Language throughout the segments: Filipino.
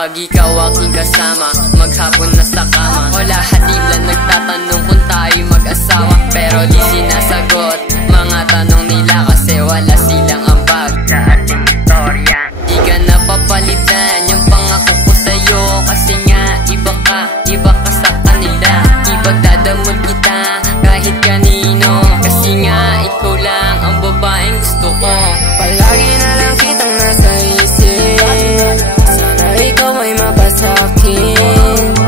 Kapag ikaw aking kasama, maghapon na sa kama. O lahat nila nagtatanong kung tayo mag-asawa, pero di sinasagot mga tanong nila kasi wala silang ambag sa ating istorya. Di ka napapalitan yung pangako ko sa'yo, kasi nga iba ka sa kanila. Ipagdadamot kita kahit kanino, kasi nga ikaw lang ang babaeng gusto ko. Palagi na lang kitang nasa isip, sana ikaw ay mapasakin.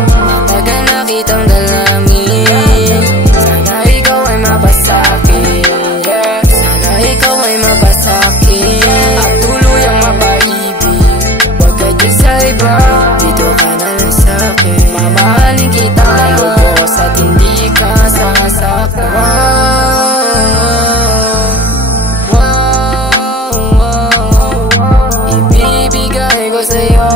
Natagal na kitang dalangin, sana ikaw ay mapasakin. Sana ikaw ay mapasakin at tuluyang mapaibig. Huwag ka dyan sa iba, dito ka na lang sa'kin. Mamahalin kitang lubos at hindi ka sasaktan. Ibibigay ko sa'yo